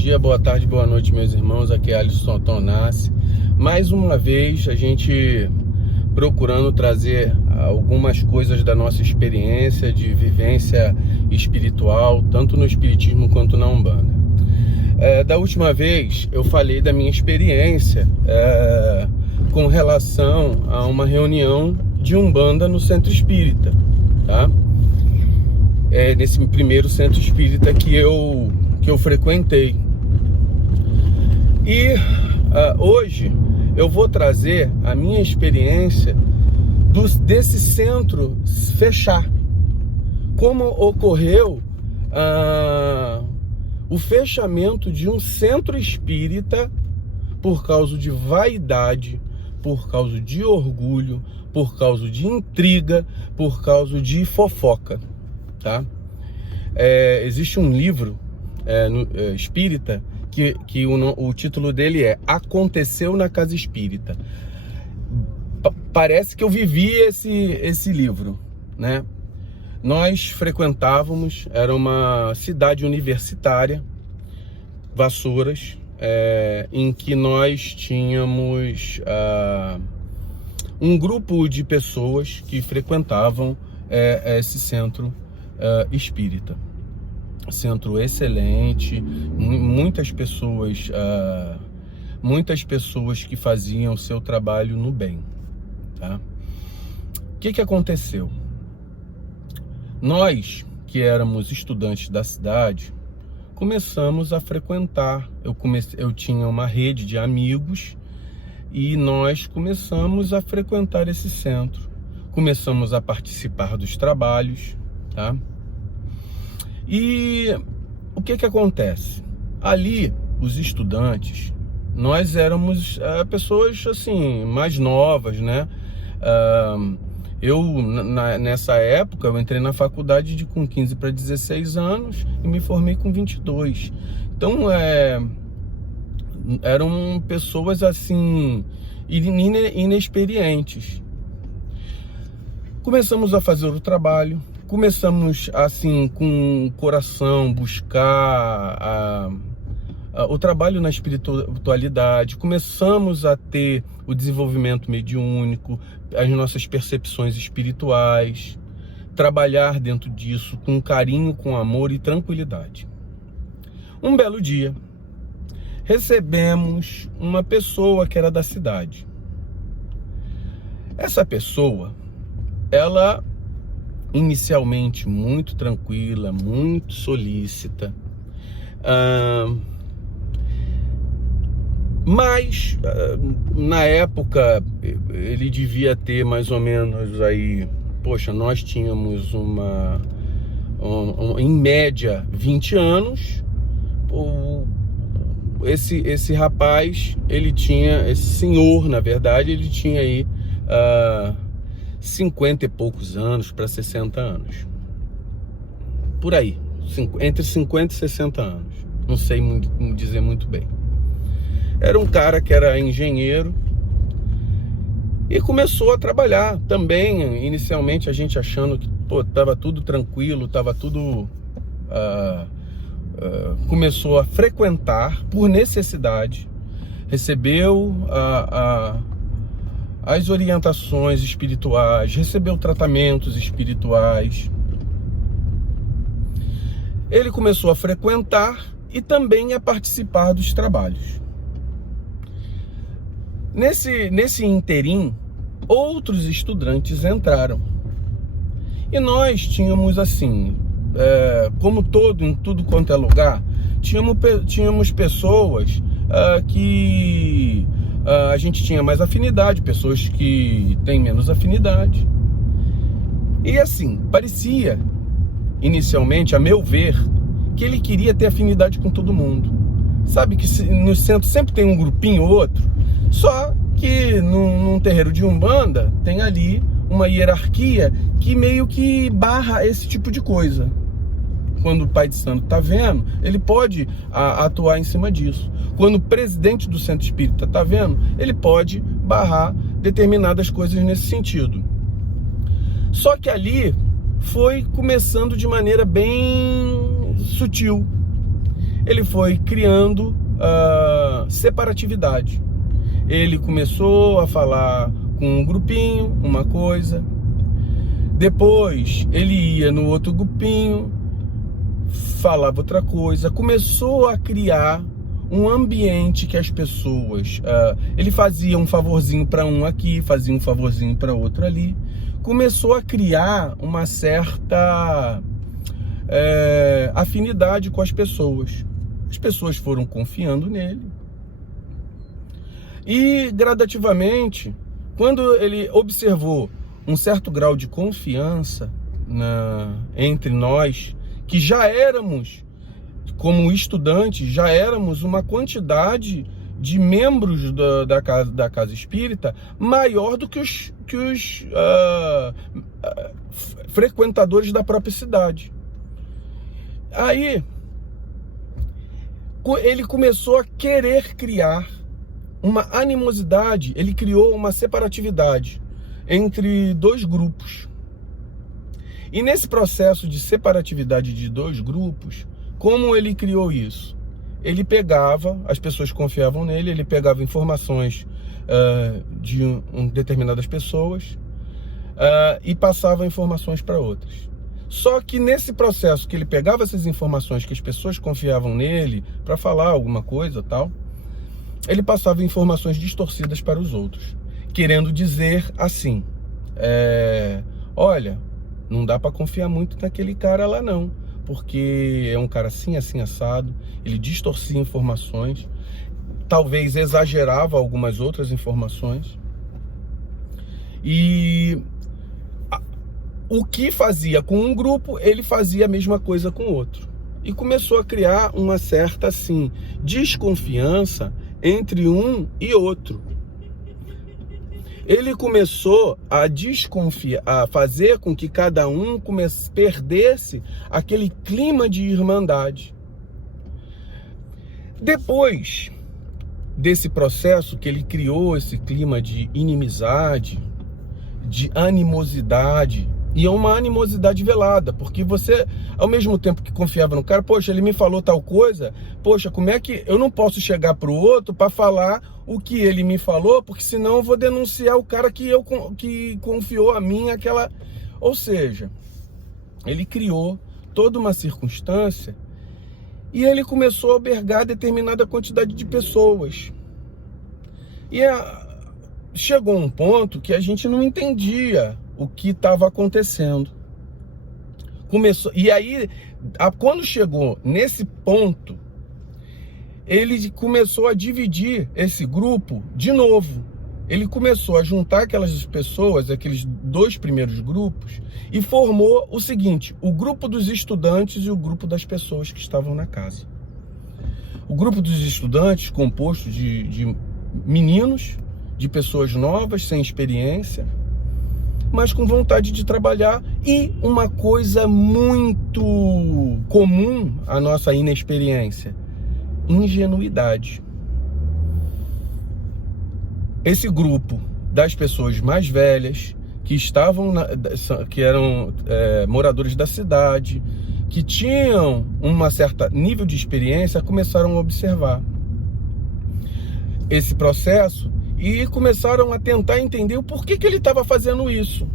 dia, boa tarde, boa noite, meus irmãos. Aqui é Alisson Tonassi. Mais uma vez, a gente procurando trazer algumas coisas da nossa experiência de vivência espiritual, tanto no espiritismo quanto na Umbanda. Da última vez, eu falei da minha experiência com relação a uma reunião de Umbanda no Centro Espírita, tá? Nesse primeiro Centro Espírita que eu frequentei. E hoje eu vou trazer a minha experiência desse centro fechar. Como ocorreu o fechamento de um centro espírita por causa de vaidade, por causa de orgulho, por causa de intriga, por causa de fofoca, tá? Existe um livro espírita que o título dele é Aconteceu na Casa Espírita. Parece que eu vivi esse livro, né? Nós frequentávamos, era uma cidade universitária, Vassouras, em que nós tínhamos um grupo de pessoas que frequentavam esse centro espírita. Centro excelente, muitas pessoas que faziam o seu trabalho no bem, tá? O que aconteceu? Nós, que éramos estudantes da cidade, começamos a frequentar. Eu tinha uma rede de amigos e nós começamos a frequentar esse centro. Começamos a participar dos trabalhos, tá? E o que acontece? Ali, os estudantes, nós éramos pessoas assim, mais novas, né? Nessa época, eu entrei na faculdade com 15 para 16 anos e me formei com 22. Então, eram pessoas assim, inexperientes. Começamos a fazer o trabalho. Começamos assim com o coração buscar o trabalho na espiritualidade, começamos a ter o desenvolvimento mediúnico, as nossas percepções espirituais, trabalhar dentro disso com carinho, com amor e tranquilidade. Um belo dia, recebemos uma pessoa que era da cidade. Essa pessoa, ela inicialmente muito tranquila, muito solícita, mas na época ele devia ter mais ou menos aí, poxa, nós tínhamos em média 20 anos. Esse rapaz, esse senhor, na verdade, ele tinha aí 50 e poucos anos para 60 anos. Por aí, entre 50 e 60 anos. Não sei dizer muito bem. Era um cara que era engenheiro e começou a trabalhar também. Inicialmente a gente achando que estava tudo tranquilo, estava tudo... começou a frequentar por necessidade, recebeu as orientações espirituais, recebeu tratamentos espirituais. Ele começou a frequentar e também a participar dos trabalhos. Nesse interim, outros estudantes entraram. E nós tínhamos assim, como em tudo quanto é lugar, tínhamos pessoas que a gente tinha mais afinidade, pessoas que têm menos afinidade. E assim, parecia, inicialmente, a meu ver, que ele queria ter afinidade com todo mundo. Sabe que no centro sempre tem um grupinho ou outro, só que num terreiro de Umbanda tem ali uma hierarquia que meio que barra esse tipo de coisa. Quando o pai de santo está vendo, ele pode atuar em cima disso. Quando o presidente do centro espírita está vendo, ele pode barrar determinadas coisas nesse sentido. Só que ali foi começando de maneira bem sutil. ele foi criando separatividade. Ele começou a falar com um grupinho, uma coisa. Depois ele ia no outro grupinho, falava outra coisa. Começou a criar um ambiente que as pessoas... ele fazia um favorzinho para um aqui, fazia um favorzinho para outro ali. Começou a criar uma certa afinidade com as pessoas. As pessoas foram confiando nele. E gradativamente, quando ele observou um certo grau de confiança entre nós, que já éramos, como estudantes, já éramos uma quantidade de membros da casa espírita maior do que os frequentadores da própria cidade. Aí, ele começou a querer criar uma animosidade, ele criou uma separatividade entre dois grupos. E nesse processo de separatividade de dois grupos, como ele criou isso? Ele pegava, as pessoas confiavam nele, ele pegava informações de determinadas pessoas e passava informações para outras. Só que nesse processo que ele pegava essas informações que as pessoas confiavam nele para falar alguma coisa tal, ele passava informações distorcidas para os outros, querendo dizer assim, olha, não dá para confiar muito naquele cara lá não, porque é um cara assim, assim, assado, ele distorcia informações, talvez exagerava algumas outras informações, e o que fazia com um grupo, ele fazia a mesma coisa com o outro. E começou a criar uma certa, assim, desconfiança entre um e outro. Ele começou a desconfiar, a fazer com que cada um perdesse aquele clima de irmandade. Depois desse processo que ele criou esse clima de inimizade, de animosidade, e é uma animosidade velada, porque você, ao mesmo tempo que confiava no cara, poxa, ele me falou tal coisa, poxa, como é que eu não posso chegar pro outro para falar o que ele me falou, porque senão eu vou denunciar o cara que confiou a mim aquela... Ou seja, ele criou toda uma circunstância e ele começou a albergar determinada quantidade de pessoas. E chegou um ponto que a gente não entendia o que estava acontecendo. E aí, quando chegou nesse ponto, ele começou a dividir esse grupo de novo. Ele começou a juntar aquelas pessoas, aqueles dois primeiros grupos, e formou o seguinte: o grupo dos estudantes e o grupo das pessoas que estavam na casa. O grupo dos estudantes, composto de meninos, de pessoas novas, sem experiência, mas com vontade de trabalhar, e uma coisa muito comum à nossa inexperiência: ingenuidade. Esse grupo das pessoas mais velhas, que eram moradores da cidade, que tinham um certo nível de experiência, começaram a observar esse processo e começaram a tentar entender o porquê que ele estava fazendo isso.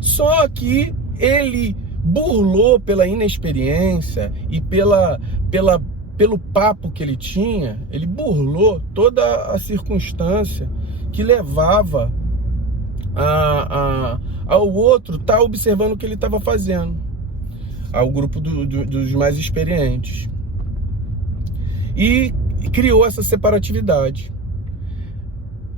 Só que ele burlou pela inexperiência e pelo papo que ele tinha, ele burlou toda a circunstância que levava ao outro estar observando o que ele estava fazendo, ao grupo dos mais experientes. E criou essa separatividade.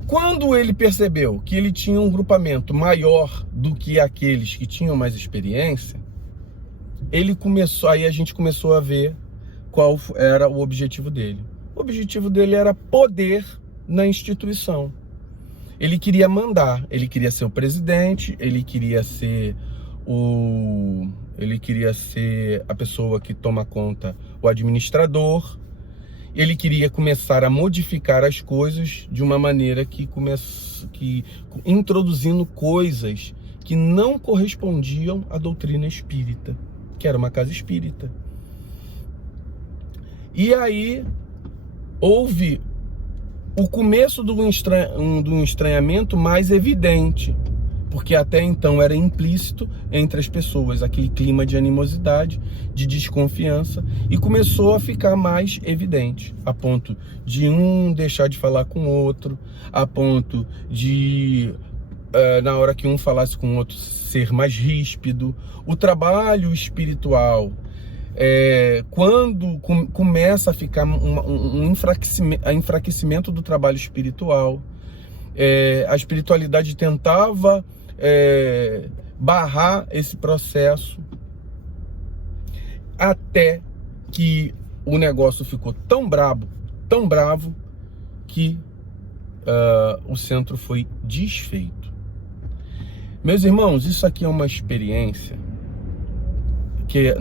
Quando ele percebeu que ele tinha um grupamento maior do que aqueles que tinham mais experiência, aí a gente começou a ver qual era o objetivo dele. O objetivo dele era poder na instituição. Ele queria mandar, ele queria ser o presidente, ele queria ser a pessoa que toma conta, o administrador. Ele queria começar a modificar as coisas de uma maneira que introduzindo coisas que não correspondiam à doutrina espírita, que era uma casa espírita. E aí houve o começo de um estranhamento mais evidente, porque até então era implícito entre as pessoas, aquele clima de animosidade, de desconfiança, e começou a ficar mais evidente, a ponto de um deixar de falar com o outro, a ponto de, na hora que um falasse com o outro, ser mais ríspido. O trabalho espiritual, quando começa a ficar um enfraquecimento do trabalho espiritual, a espiritualidade tentava barrar esse processo, até que o negócio ficou tão bravo, que o centro foi desfeito. Meus irmãos, isso aqui é uma experiência que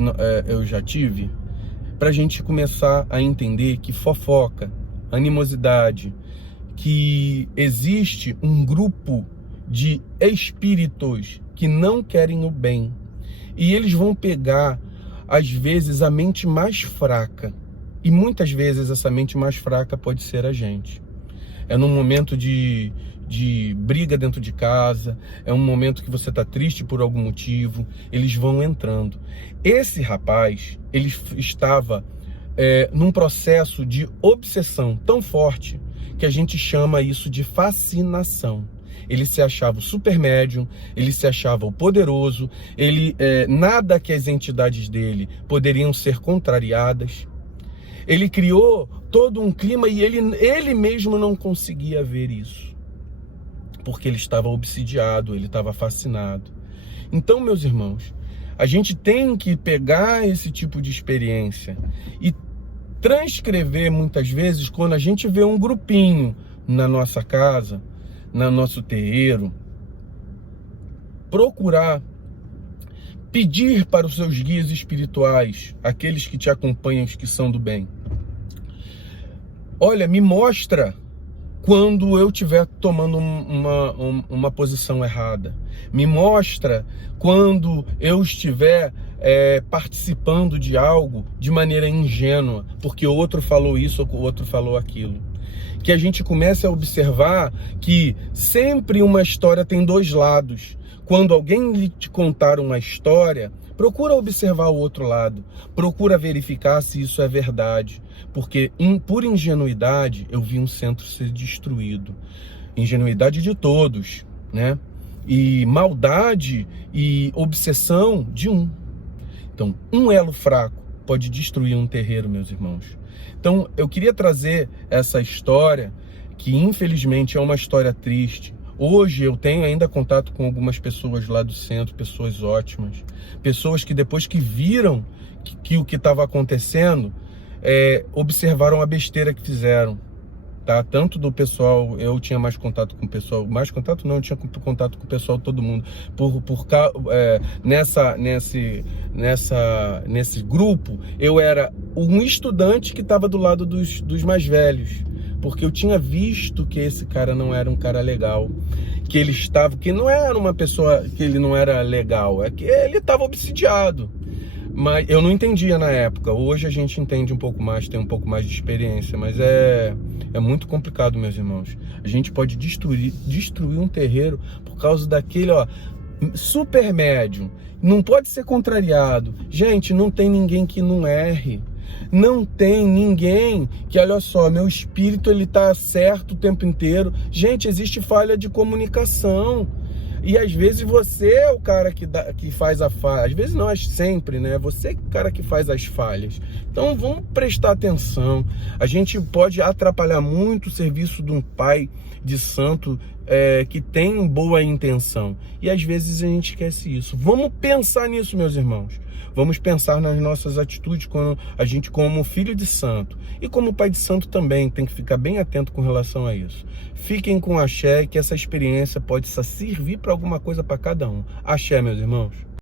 eu já tive, para a gente começar a entender que fofoca, animosidade, que existe um grupo de espíritos que não querem o bem, e eles vão pegar, às vezes, a mente mais fraca, e muitas vezes essa mente mais fraca pode ser a gente. É num momento de briga dentro de casa, é um momento que você está triste por algum motivo, eles vão entrando. Esse rapaz, ele estava num processo de obsessão tão forte, que a gente chama isso de fascinação. Ele se achava o super médium, ele se achava o poderoso, nada que as entidades dele poderiam ser contrariadas. Ele criou todo um clima e ele mesmo não conseguia ver isso, porque ele estava obsidiado, ele estava fascinado. Então, meus irmãos, a gente tem que pegar esse tipo de experiência e transcrever muitas vezes quando a gente vê um grupinho na nossa casa, no nosso terreiro, procurar pedir para os seus guias espirituais, aqueles que te acompanham, os que são do bem: olha, me mostra quando eu estiver tomando uma posição errada. Me mostra quando eu estiver participando de algo de maneira ingênua, porque o outro falou isso ou o outro falou aquilo. Que a gente comece a observar que sempre uma história tem dois lados. Quando alguém lhe te contar uma história, procura observar o outro lado, procura verificar se isso é verdade, porque por ingenuidade eu vi um centro ser destruído. Ingenuidade de todos, né? E maldade e obsessão de um. Então, um elo fraco pode destruir um terreiro, meus irmãos. Então, eu queria trazer essa história, que infelizmente é uma história triste. Hoje eu tenho ainda contato com algumas pessoas lá do centro, pessoas ótimas, pessoas que depois que viram que o que estava acontecendo, observaram a besteira que fizeram, tá? Tanto do pessoal, eu tinha mais contato com o pessoal, mais contato não, eu tinha contato com o pessoal, todo mundo, nesse grupo, eu era um estudante que estava do lado dos mais velhos, porque eu tinha visto que esse cara não era um cara legal, que não era uma pessoa, que ele não era legal, é que ele estava obsidiado. Mas eu não entendia na época. Hoje a gente entende um pouco mais, tem um pouco mais de experiência, mas é muito complicado, meus irmãos. A gente pode destruir um terreiro por causa daquele, super médium. Não pode ser contrariado. Gente, não tem ninguém que não erre. Não tem ninguém que, olha só, meu espírito ele tá certo o tempo inteiro. Gente, existe falha de comunicação. E às vezes você é o cara que faz a falha. Às vezes não, é sempre, né? Você é o cara que faz as falhas. Então vamos prestar atenção. A gente pode atrapalhar muito o serviço de um pai de santo que tem boa intenção. E às vezes a gente esquece isso. Vamos pensar nisso, meus irmãos. Vamos pensar nas nossas atitudes quando a gente, como filho de santo e como pai de santo também, tem que ficar bem atento com relação a isso. Fiquem com axé, que essa experiência pode servir para alguma coisa para cada um. Axé, meus irmãos.